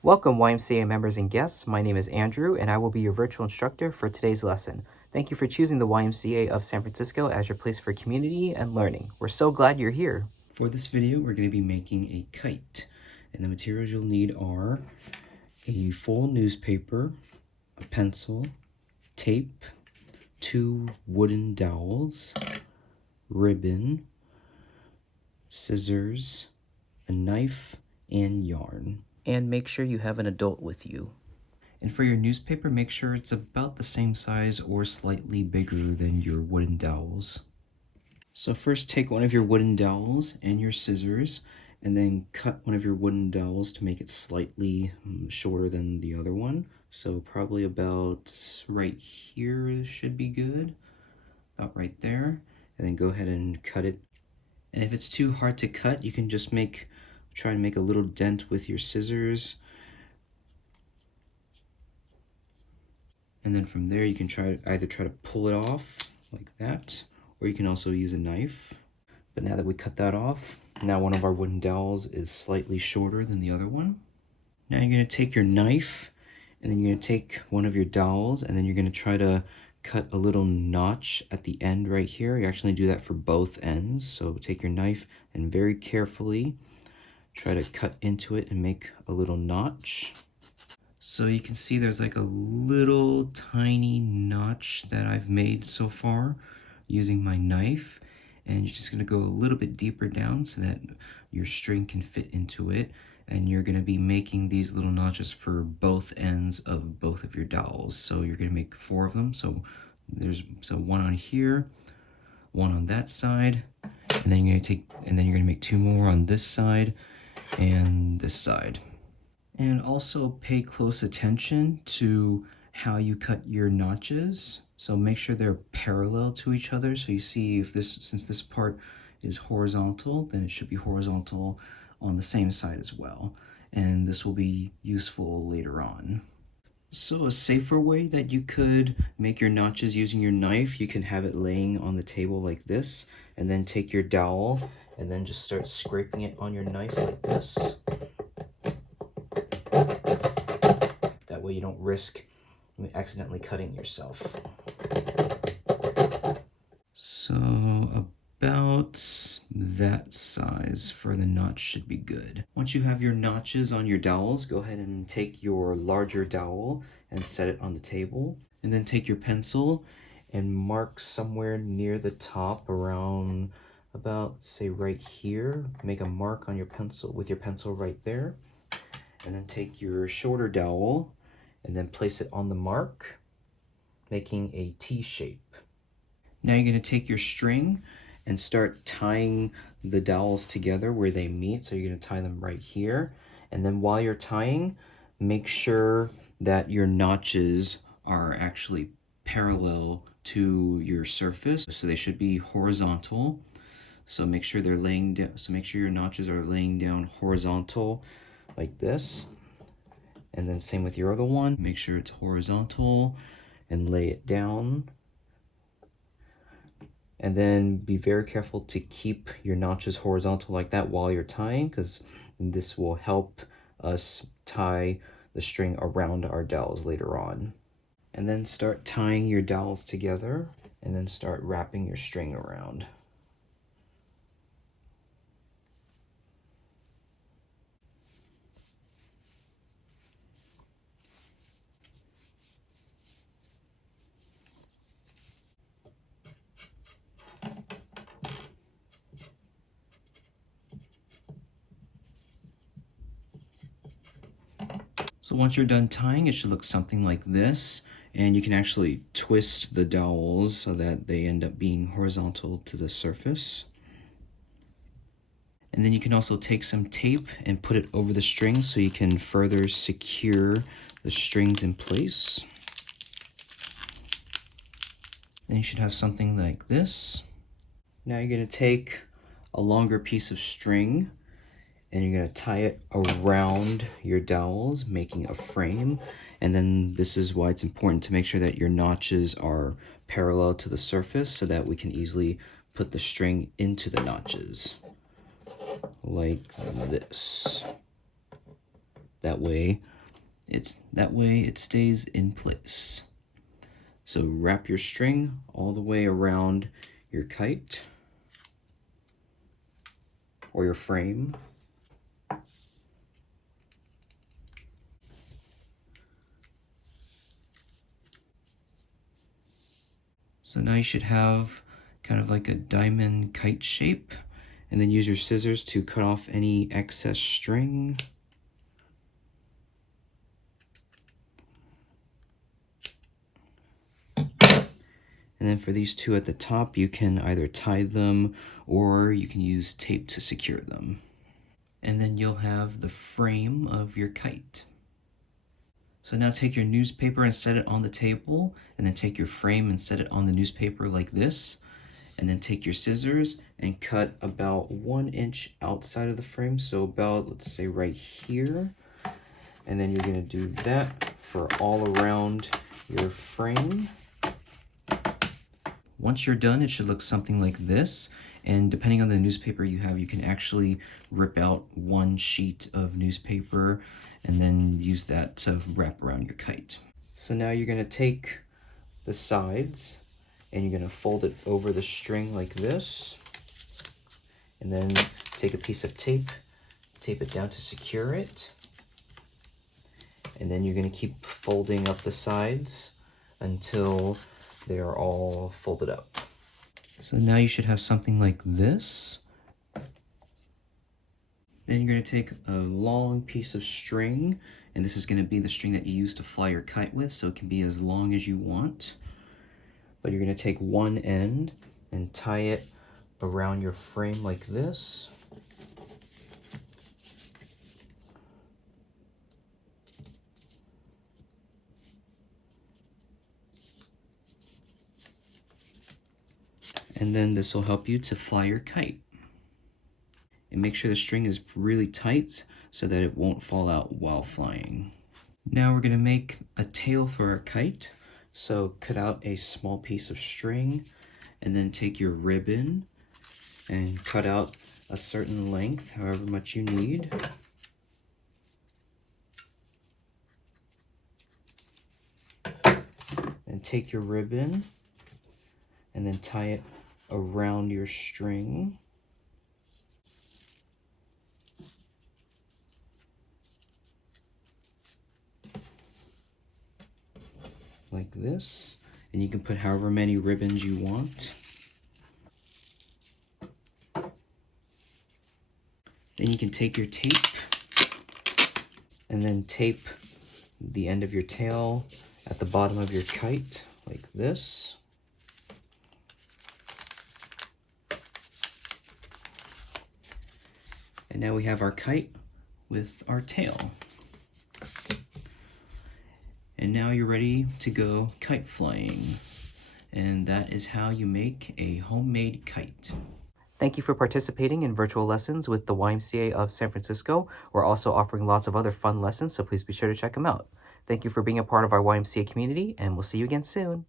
Welcome YMCA members and guests. My name is Andrew and I will be your virtual instructor for today's lesson. Thank you for choosing the YMCA of San Francisco as your place for community and learning. We're so glad you're here. For this video, we're going to be making a kite. And the materials you'll need are a full newspaper, a pencil, tape, 2 wooden dowels, ribbon, scissors, a knife, and yarn. And make sure you have an adult with you. And for your newspaper, make sure it's about the same size or slightly bigger than your wooden dowels. So first take one of your wooden dowels and your scissors and then cut one of your wooden dowels to make it slightly shorter than the other one. So probably about right here should be good, about right there. And then go ahead and cut it. And if it's too hard to cut, you can just try and make a little dent with your scissors. And then from there you can either try to pull it off like that, or you can also use a knife. But now that we cut that off, now one of our wooden dowels is slightly shorter than the other one. Now you're going to take your knife, and then you're going to take one of your dowels, and then you're going to try to cut a little notch at the end right here. You actually do that for both ends. So take your knife and very carefully try to cut into it and make a little notch. So you can see there's like a little tiny notch that I've made so far using my knife. And you're just going to go a little bit deeper down so that your string can fit into it. And you're going to be making these little notches for both ends of both of your dowels. So you're going to make 4 of them. So there's one on here, one on that side, and then you're going to make 2 more on this side and this side. And also pay close attention to how you cut your notches. So make sure they're parallel to each other. So you see since this part is horizontal, then it should be horizontal on the same side as well. And this will be useful later on. So a safer way that you could make your notches using your knife, you can have it laying on the table like this, and then take your dowel and then just start scraping it on your knife like this. That way you don't risk accidentally cutting yourself. So about that size for the notch should be good. Once you have your notches on your dowels, go ahead and take your larger dowel and set it on the table. And then take your pencil and mark somewhere near the top around about, say, right here. Make a mark on your pencil with your pencil right there. And then take your shorter dowel and then place it on the mark, making a T shape. Now you're going to take your string and start tying the dowels together where they meet. So you're going to tie them right here. And then while you're tying, make sure that your notches are actually parallel to your surface. So they should be horizontal. So make sure they're laying down. So make sure your notches are laying down horizontal like this. And then same with your other one. Make sure it's horizontal and lay it down. And then be very careful to keep your notches horizontal like that while you're tying, because this will help us tie the string around our dowels later on. And then start tying your dowels together and then start wrapping your string around. So once you're done tying, it should look something like this. And you can actually twist the dowels so that they end up being horizontal to the surface. And then you can also take some tape and put it over the string so you can further secure the strings in place. Then you should have something like this. Now you're going to take a longer piece of string and you're going to tie it around your dowels, making a frame. And then this is why it's important to make sure that your notches are parallel to the surface so that we can easily put the string into the notches, like this. That way it stays in place. So wrap your string all the way around your kite or your frame. So now you should have kind of like a diamond kite shape, and then use your scissors to cut off any excess string. And then for these two at the top, you can either tie them or you can use tape to secure them. And then you'll have the frame of your kite. So now take your newspaper and set it on the table, and then take your frame and set it on the newspaper like this. And then take your scissors and cut about 1 inch outside of the frame, so about, let's say, right here. And then you're gonna do that for all around your frame. Once you're done, it should look something like this. And depending on the newspaper you have, you can actually rip out one sheet of newspaper and then use that to wrap around your kite. So now you're gonna take the sides and you're gonna fold it over the string like this. And then take a piece of tape, tape it down to secure it. And then you're gonna keep folding up the sides until they are all folded up. So now you should have something like this. Then you're gonna take a long piece of string, and this is gonna be the string that you use to fly your kite with, so it can be as long as you want. But you're gonna take one end and tie it around your frame like this. And then this will help you to fly your kite. And make sure the string is really tight so that it won't fall out while flying. Now we're gonna make a tail for our kite. So cut out a small piece of string and then take your ribbon and cut out a certain length, however much you need. Then take your ribbon and then tie it around your string. Like this, and you can put however many ribbons you want. Then you can take your tape and then tape the end of your tail at the bottom of your kite like this. And now we have our kite with our tail. And now you're ready to go kite flying. And that is how you make a homemade kite. Thank you for participating in virtual lessons with the YMCA of San Francisco. We're also offering lots of other fun lessons, so please be sure to check them out. Thank you for being a part of our YMCA community, and we'll see you again soon.